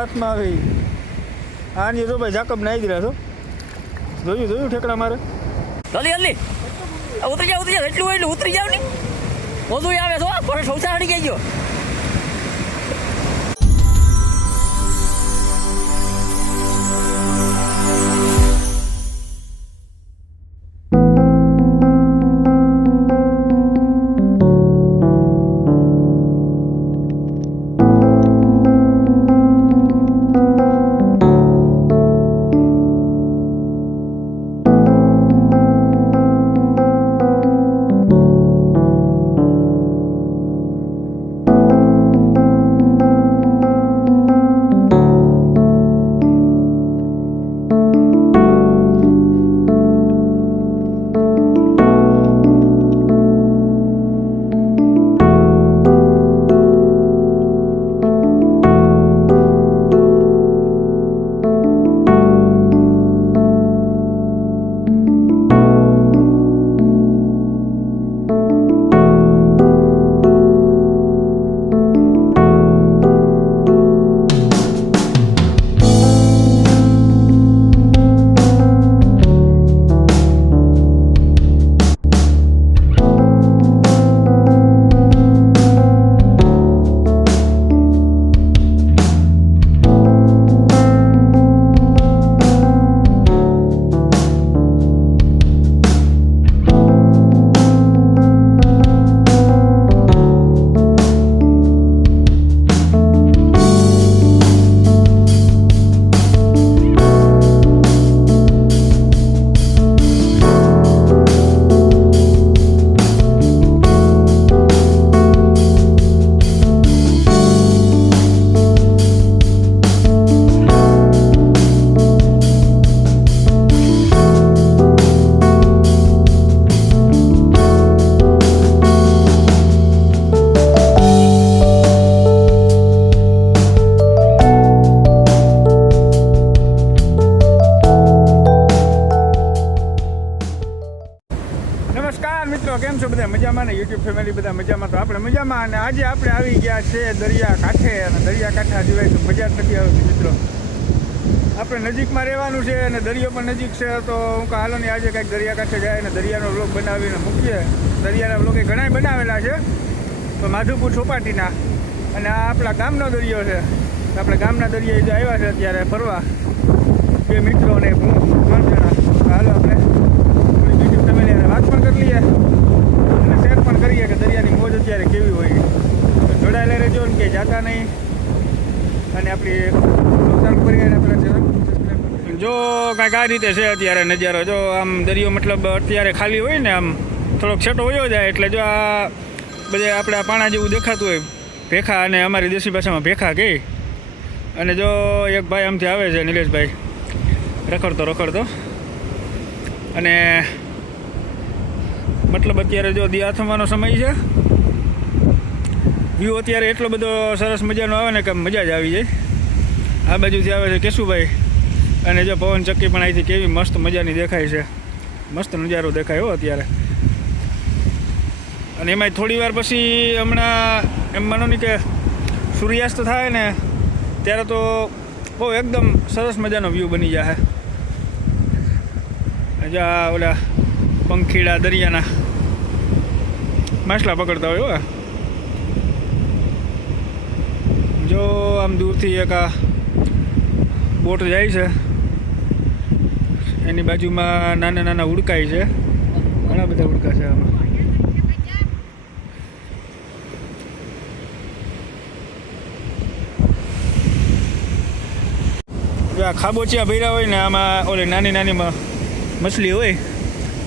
હાથમાં આવી આની તો ભાઈ જાકબ નાઈ દીધા છો જોયું ઠેકડા મારે જલ્દી ઉતરી જાવ એટલું હોય એટલે ઉતરી જાવ ને બધું આવે છો પણ સૌથી હડી ગઈ ગયો કેમ છો બધા મજામાં ને યુટ્યુબ ફેમિલી બધા મજામાં તો આપણે મજામાં અને આજે આપણે આવી ગયા છે દરિયા કાંઠે અને દરિયા કાંઠા સિવાય તો મજા જ નથી આવતી મિત્રો આપણે નજીકમાં રહેવાનું છે અને દરિયો પણ નજીક છે તો હું કહું હાલો ને આજે કંઈક દરિયા કાંઠે જાય અને દરિયાનો વ્લોગ બનાવીને મૂકીએ દરિયાના વ્લોગ ઘણા બનાવેલા છે તો માધુપુર ચોપાટીના અને આ આપણા ગામનો દરિયો છે આપણે ગામના દરિયાએ જે આવ્યા છે અત્યારે ફરવા બે મિત્રો અને હું 3 જણા હાલો આપણે યુટ્યુબ ફેમિલીને વાત પણ કરી લઈએ અને શેર પણ કરીએ કે દરિયાની મોજ અત્યારે કેવી હોય જોડાયેલા રહેજો ને કે જાતા નહીં અને આપણી ચાલુ કરીએ આપણા ચેનલ જો કાંઈક આ રીતે છે અત્યારે નજારો જો આમ દરિયો મતલબ અત્યારે ખાલી હોય ને આમ થોડોક છેટો વયો જાય એટલે જો આ બધે આપણે આ પાણા જેવું દેખાતું હોય ભેખા અને અમારી દેશી ભાષામાં ભેખા કહે અને જો એક ભાઈ આમથી આવે છે નિલેશભાઈ રખડતો અને મતલબ અત્યારે જો દી આથમવાનો સમય છે વ્યૂ અત્યારે એટલો બધો સરસ મજાનો આવે ને કે મજા જ આવી જાય આ બાજુથી આવે છે કેશુભાઈ અને જો પવન ચક્કી પણ અહીંથી કેવી મસ્ત મજાની દેખાય છે મસ્ત નજારો દેખાય હો અત્યારે અને એમાંય થોડી વાર પછી હમણાં એમ માનો ને કે સૂર્યાસ્ત થાય ને ત્યારે તો બહુ એકદમ સરસ મજાનો વ્યૂ બની જાય જો આ ઓલા પંખીડા દરિયાના માછલા પકડતા હોય હો જો આમ દૂરથી એક આ બોટ જાય છે એની બાજુમાં નાના નાના ઉડકાય છે ઘણા બધા ઉડકા છે આમાં જો આ ખાબોચિયા ભર્યા હોય ને આમાં ઓલી નાની નાની મછલી હોય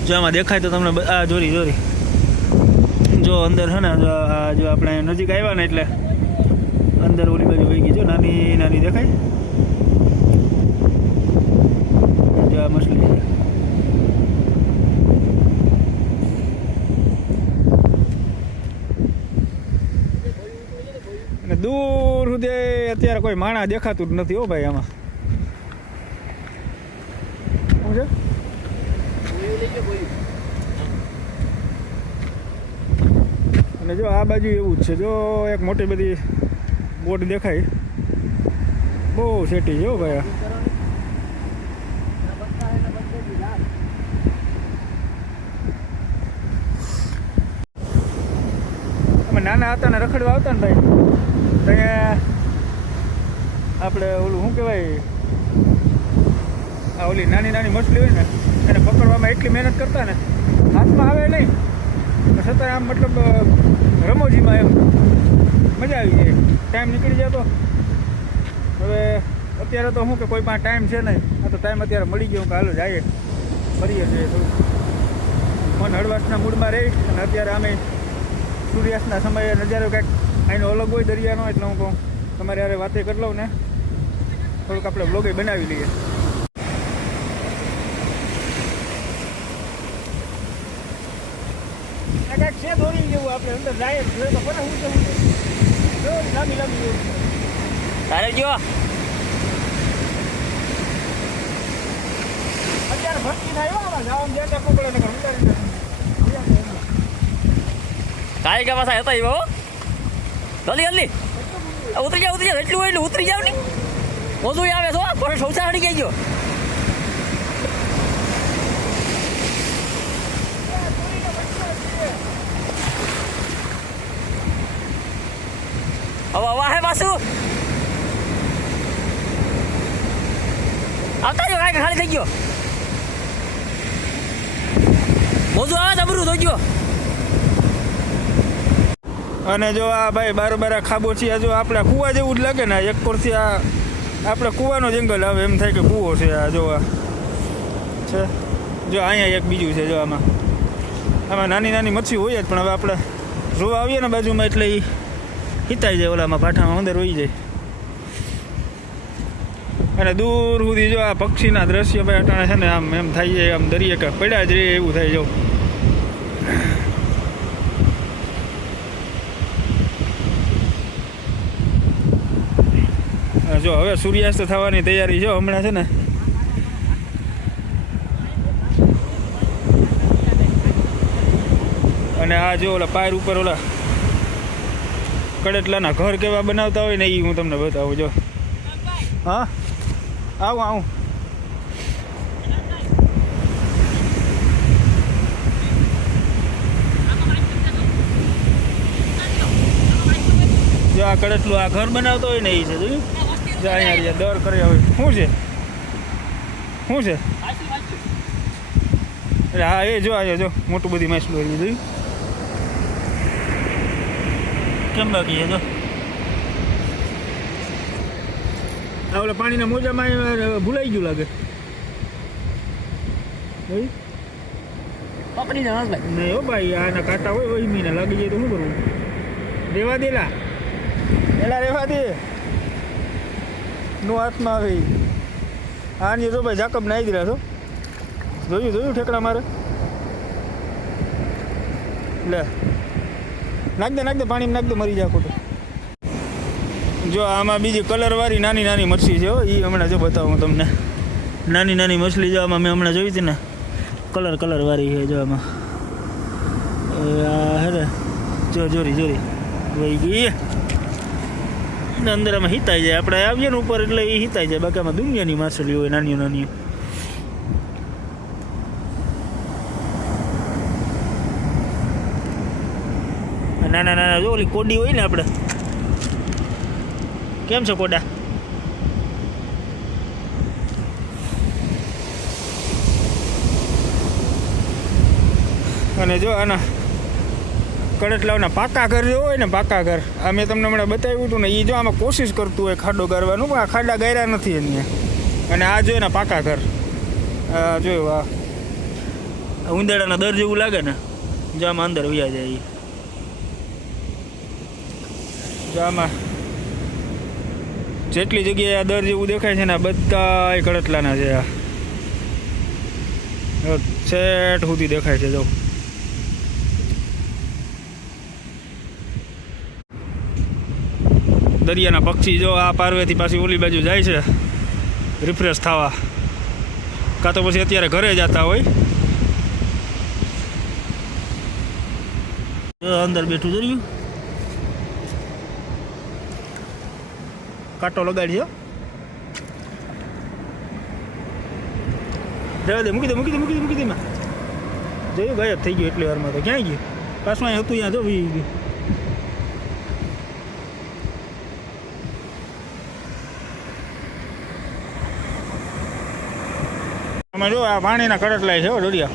જો આમાં દેખાય તો તમને આ જોરી જો અંદર છે ને જો આપણે નજીક આવ્યા ને એટલે અંદર ઓલી બાજુ વહી ગઈ જો નાની નાની દેખાય જો આ મછલી અને દૂર સુધી અત્યારે કોઈ માણા દેખાતું જ નથી હો ભાઈ આમાં શું છે અને જો આ બાજુ એવું જ છે જો એક મોટી બધી બોટ દેખાય બહુ સેટી છે હો ભાઈ આ. અમે નાના હતા ને રખડવા આવતા ને ભાઈ ત્યાં આપણે ઓલું શું કહેવાય આ ઓલી નાની નાની મછલી હોય ને એને પકડવામાં એટલી મહેનત કરતા ને હાથમાં આવે નહીં છતાં આમ મતલબ રમોજીમાં એમ મજા આવી જાય, ટાઈમ નીકળી જતો. હવે અત્યારે તો શું કે કોઈ પાસે ટાઈમ છે નહીં, આ તો ટાઈમ અત્યારે મળી ગયો કે હાલો જઈએ ફરીએ છીએ થોડું મન હળવાશના મૂડમાં રહી. અને અત્યારે અમે સૂર્યાસ્તના સમયે નજારો કંઈક અહીંનો અલગ હોય દરિયાનો, એટલે હું કહું તમારે યારે વાતે કરી લઉં ને થોડુંક આપણે વ્લોગે બનાવી લઈએ. આ કાંઈક છે દોરી જેવું, આપણે અંદર જાય જોઈએ તો કોને શું જવું છે લાંબી લાંબી જેવું તારે જો અત્યારે ભરતી થાય આમાં જવામાં જ્યાં પકડે ને ઉતારી કાંઈ કે પાછા હતા એવા જલ્દી જલ્દી ઉતરી જાવ એટલું હોય એટલે ઉતરી જાવ ને વધુ આવે છો પણ સૌસા હડી ગઈ ગયો. હવે હવા હે પાછું આવતા જો કાંઈ ખાલી થઈ ગયો મોજું આવે જબરું થઈ ગયો. અને જો આ ભાઈ બાર ખાબોચિયા જો આપણે કૂવા જેવું જ લાગે ને એક પરથી આ આપણે કૂવાનો જંગલ આવે એમ થાય કે કૂવો છે. આ જો આ છે જો અહીંયા એક બીજું છે જો આમાં નાની નાની મચ્છી હોય જ, પણ હવે આપણે જોવા આવીએ ને બાજુમાં એટલે એ હિતાઈ જાય ઓલામાં ભાઠામાં અંદર વહી જાય. અને દૂર સુધી જો આ પક્ષીના દ્રશ્ય ભાઈ અટાણે છે ને આમ એમ થાય છે આમ દરિયે કે પડ્યા જ રહે એવું થાય. જો જો હવે સૂર્યાસ્ત થવાની તૈયારી છે હમણાં છે ને. અને આ જો ઓલા પાર ઉપર ઓલા કડેટલાના ઘર કેવા બનાવતા હોય ને એ હું તમને બતાવું. જો હા આવું જો આ કડેટલું આ ઘર બનાવતો હોય ને એ છે જોયું. જો અહીંયા દર કર્યા હોય શું છે એટલે હા એ જો આ જો મોટું બધી માછલું હોય જોયું કેમ બાકી છે. જો આ ઓલા પાણીના મોજામાં ભૂલાઈ ગયું લાગે પકડી જવા નહીં હો ભાઈ, આના કાંટા હોય વહી મહિના લાગી જાય તો શું કરવું? રેવા દેલા એલા રેવા દે નો હાથમાં આવે આની જો ભાઈ જાકબ નાઈ દીધા છો જોયું ઠેકડા મારે લે નાખ દે પાણીમાં નાખ દે મરી જા ખોટું. જો આમાં બીજી કલરવાળી નાની નાની મચ્છી છે એ હમણાં જો બતાવું તમને. નાની નાની મછલી જો આમાં મેં હમણાં જોઈ હતી ને કલરવાળી છે. જો આમાં હે જો જોરી વહી ગઈ ને અંદર આમાં હિતાઈ જાય. આપણે આવીએ ને ઉપર એટલે એ હિતાઈ જાય. બાકી આમાં દુનિયાની માછલી હોય નાની નાના જો ઓલી કોડી હોય ને આપણે કેમ છે કોડા અને જો આના કડેટલાવના પાકા ઘર જો હોય ને પાકા ઘર આ મેં તમને હમણાં બતાવ્યું હતું ને એ જો આમાં કોશિશ કરતું હોય ખાડો ગારવાનું પણ આ ખાડા ગાર્યા નથી એને. અને આ જો એના પાકા ઘર જોયું આ ઉંદેડાના દર જેવું લાગે ને જો આમાં અંદર વ્યા જાય. જો આમાં જેટલી જગ્યાએ આ દર જેવું દેખાય છે ને બધા કડેટલાના છે. આ સેટ સુધી દેખાય છે. જો દરિયાના પક્ષી જો આ પારવેથી પાછી ઓલી બાજુ જાય છે રિફ્રેશ થવા, કાં તો પછી અત્યારે ઘરે જતા હોય. અંદર બેઠું જોયું કાંટો લગાડ્યો જવા દે, મૂકી દે માં. જોયું ગાયબ થઈ ગયું એટલી વારમાં. તો ક્યાંય ગયું? પાછું અહીં હતું, ત્યાં તો વી ગયું. આમાં જો આ પાણીના કરટલાય છે દરિયા.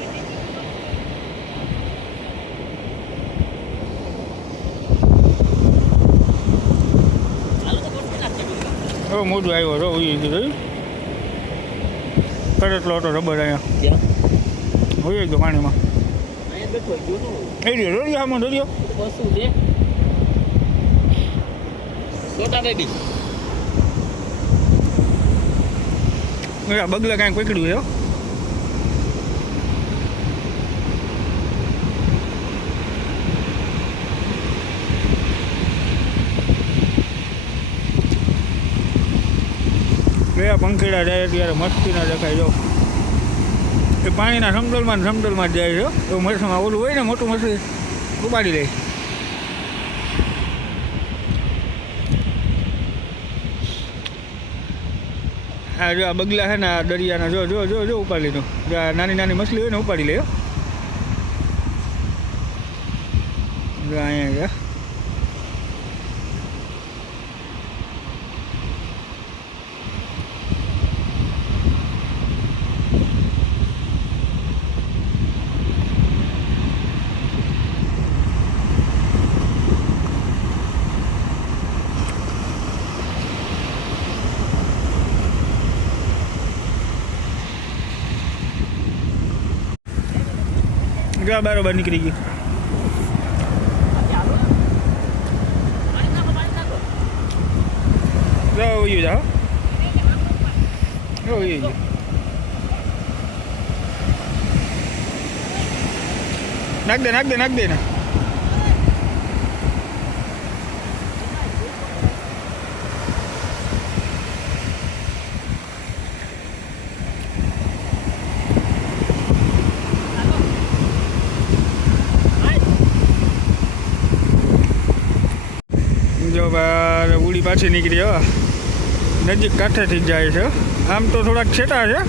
હવે મોઢું આવ્યો છો ઉઈ ગયું. કરટલો હતો રબર અહીંયા હોય ગયો પાણીમાં. એ રહ્યો દરિયામાં દરિયો. બગલા કાંઈ પકડ્યું છે. ગયા પંખીડા જાય ત્યારે મસ્તી ના દેખાય. જો એ પાણીના સમતલમાં જ જાય છે. એવું મરસામાં ઓલું હોય ને મોટું મરસી ઉપાડી લે. હા જો આ બગલા છે ને આ દરિયાના જો જો જો જો ઉપાડી લીધું. જો આ નાની મછલી હોય ને ઉપાડી લે. જો અહીંયા ગયા બરાબર નીકળી ગયું. નાખ દે ને. જો ઉડી પાછી નીકળી. નજીક કાંઠેથી જ જાય છે. આમ તો થોડાક છેટા છે.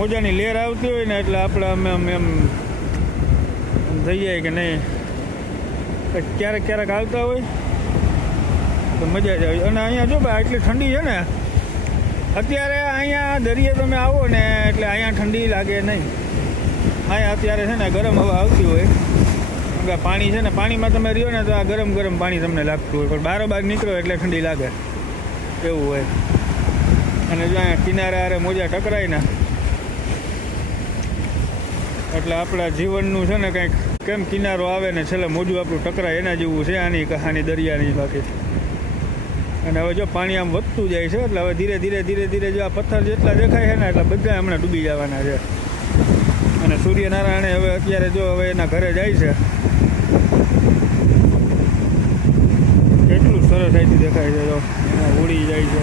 મોજાની લેર આવતી હોય ને એટલે આપણે અમે એમ થઈ જાય કે નહીં. ક્યારેક આવતા હોય તો મજા જ આવે. અને અહીંયા જો ભાઈ એટલી ઠંડી છે ને અત્યારે. અહીંયા દરિયે તમે આવો ને એટલે અહીંયા ઠંડી લાગે નહીં. અહીંયા અત્યારે છે ને ગરમ હવા આવતી હોય. પાણી છે ને પાણીમાં તમે રહ્યો ને તો આ ગરમ પાણી તમને લાગતું હોય. પણ બારોબાર નીકળો એટલે ઠંડી લાગે એવું હોય. અને જો અહીંયા કિનારે આરે મોજા ટકરાય ને એટલે આપણા જીવનનું છે ને કંઈક કેમ કિનારો આવે ને છેલ્લે મોજું આપણું ટકરાય એના જેવું છે આની કહાની દરિયાની બાકી. અને હવે જો પાણી આમ વધતું જાય છે એટલે હવે ધીરે જો આ પથ્થર જેટલા દેખાય છે ને એટલે બધા હમણાં ડૂબી જવાના છે. અને સૂર્યનારાયણ હવે અત્યારે જો હવે એના ઘરે જાય છે. કેટલું સરસ અહીંથી દેખાય છે. જો ઉડી જાય છે.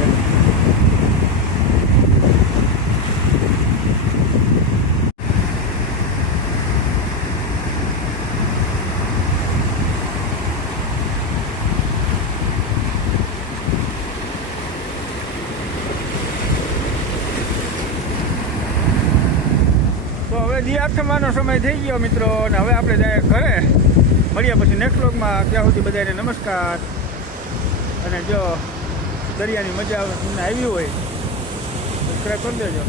દી આઠમાનો સમય થઈ ગયો મિત્રો. અને હવે આપણે જાય ઘરે. મળ્યા પછી નેક્સ્ટ વ્લોગમાં. ત્યાં સુધી બધાને નમસ્કાર. અને જો દરિયાની મજા તમને આવી હોય સબસ્ક્રાઈબ કરી દેજો.